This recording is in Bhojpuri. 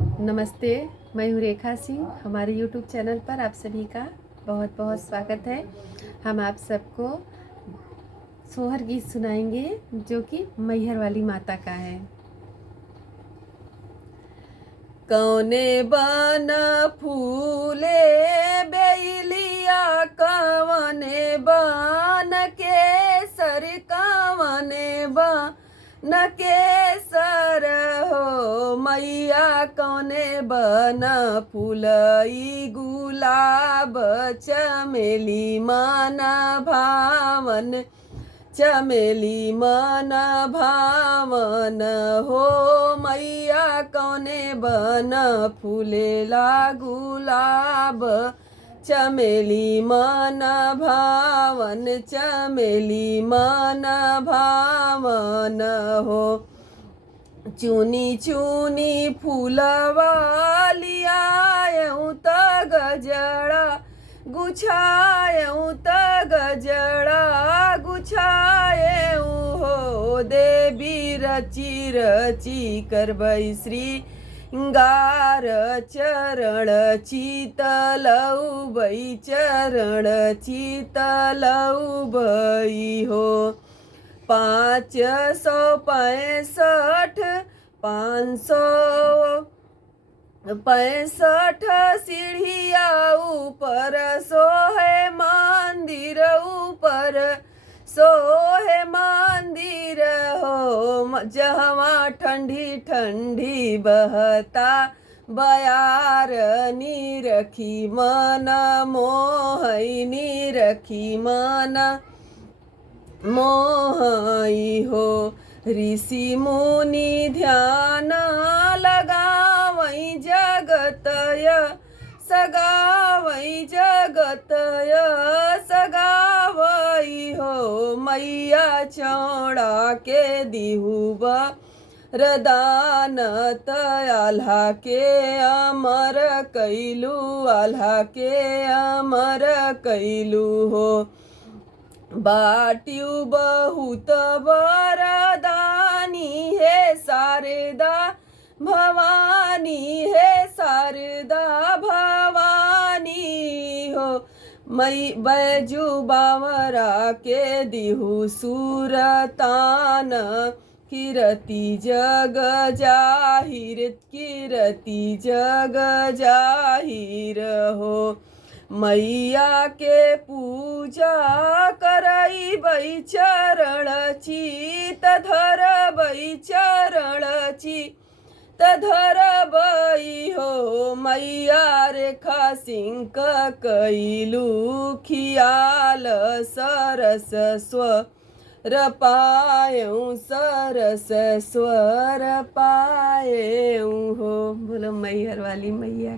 नमस्ते, मैं हूँ रेखा सिंह। हमारे YouTube चैनल पर आप सभी का बहुत बहुत स्वागत है। हम आप सबको सोहर गीत सुनाएंगे जो कि मैहर वाली माता का है। कौने बन फूले बेलिया, कवने बन केसर, कवने बन केसर हो मैया, कौने बन फूलई गुलाब चमेली मन भावन, चमेली मन भावन हो मैया, कौने बन फूलेला गुलाब चमेली मन भावन, चमेली मन भावन हो। चुनी चुनी फूलवा लियाऊँ त गजरा गुछायूँ त गजरा गुछायूँ हो। देवी रची रची करबई श्रृंगार, चरण चितलउबई, चरण चितलउबई हो। 565 565 सीढ़िया ऊपर सोहे मंदिर, ऊपर सोहे मंदिर हो। जहवा ठंडी ठंडी बहता बयार, निरखी मन मोहई, निरखी मन मोहई हो। ऋषि मुनि ध्यान लगावई, जगतय सगावई, जगतय सगावई हो मैया, चौड़ा के दिहुब रदान आल्हा के अमर कैलू, आल्हा के अमर कैलू हो। बाट्यू बहुत वरदानी है शारदा भवानी, है शारदा भवानी हो। मई बैजू बावरा के दिहु सुरतान, कीरति जग जाहिर, कीरति जग जाहिर हो। मैया के पूजा करई बई, चरण चित धरबई, चरण चित धरबई हो मैया, रेखा सिंह कैलू खियाल, सरस स्वर पायूँ, सरस स्वर पायूँ हो। बोलो मैहर वाली मैया।